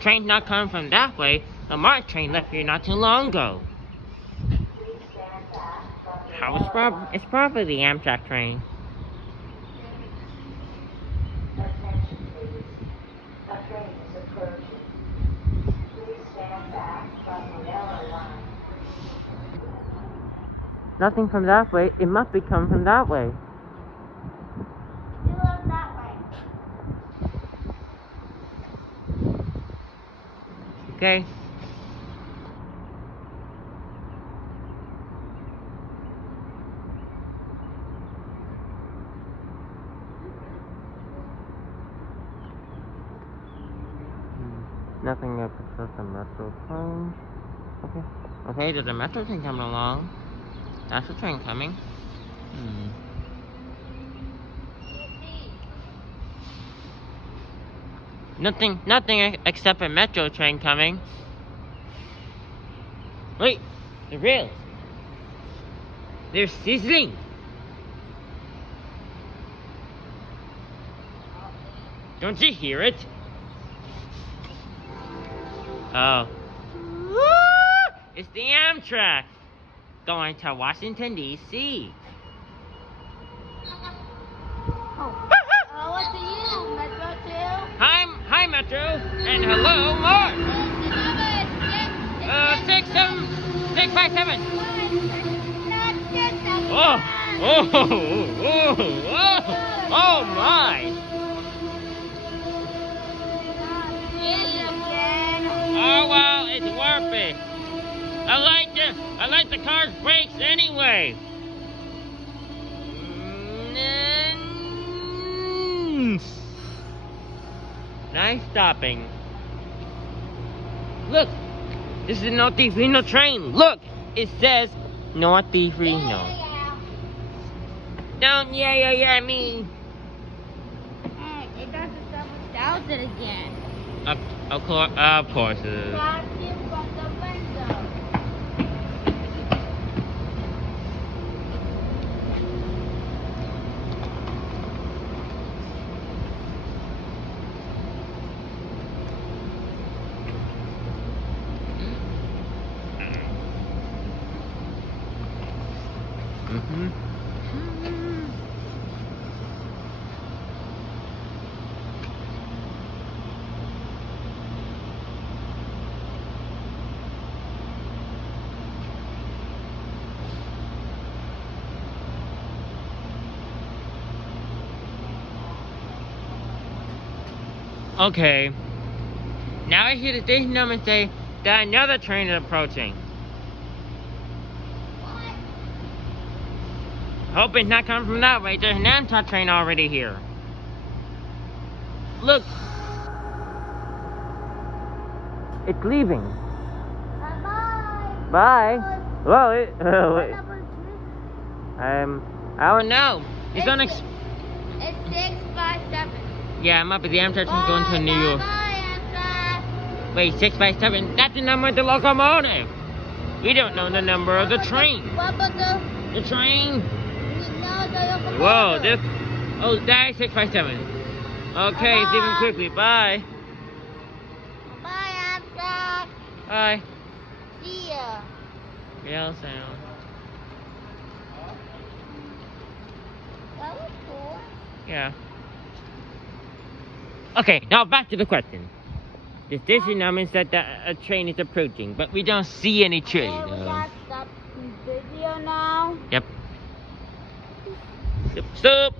train's not coming from that way. The Marc train left here not too long ago. It's probably the Amtrak train. Nothing from that way. It must be coming from that way. You look that way. Okay. Nothing up except the metro train. Okay. Okay, there's a metro train coming along. That's the train coming. Nothing except a metro train coming. Wait, the rails. They're sizzling. Don't you hear it? Oh. Woo! It's the Amtrak going to Washington, D.C. What do you, Metro 2? Hi, Metro, and hello, Marc. 657. Oh my! Oh well, it's worth it. I like the car's brakes anyway. Nice stopping. Look, this is the Northeast Reno train. Look, it says Northeast Reno. Don't yeah me. Hey, it does the 7,000 again. Of course it is. Watching from the window. Okay. Now I hear the station number say that another train is approaching. Hope it's not coming from that way. There's an Amtrak train already here. Look. It's leaving. Bye-bye. Bye. Whoa, wait. I don't know. It's on It's 657. Yeah, it might be the Amtrak train going to New York. Bye, Wait, 657? That's the number of the locomotive. We don't know the number of the train. What about The train. No, the locomotive. Whoa, this. Oh, that is 657. Okay, it's leaving quickly. Bye. Bye, Amtrak. Bye. See ya. Real sound. That was cool. Yeah. Okay, now back to the question. The station number said that a train is approaching, but we don't see any train. So we gotta stop the video now. Yep. Stop.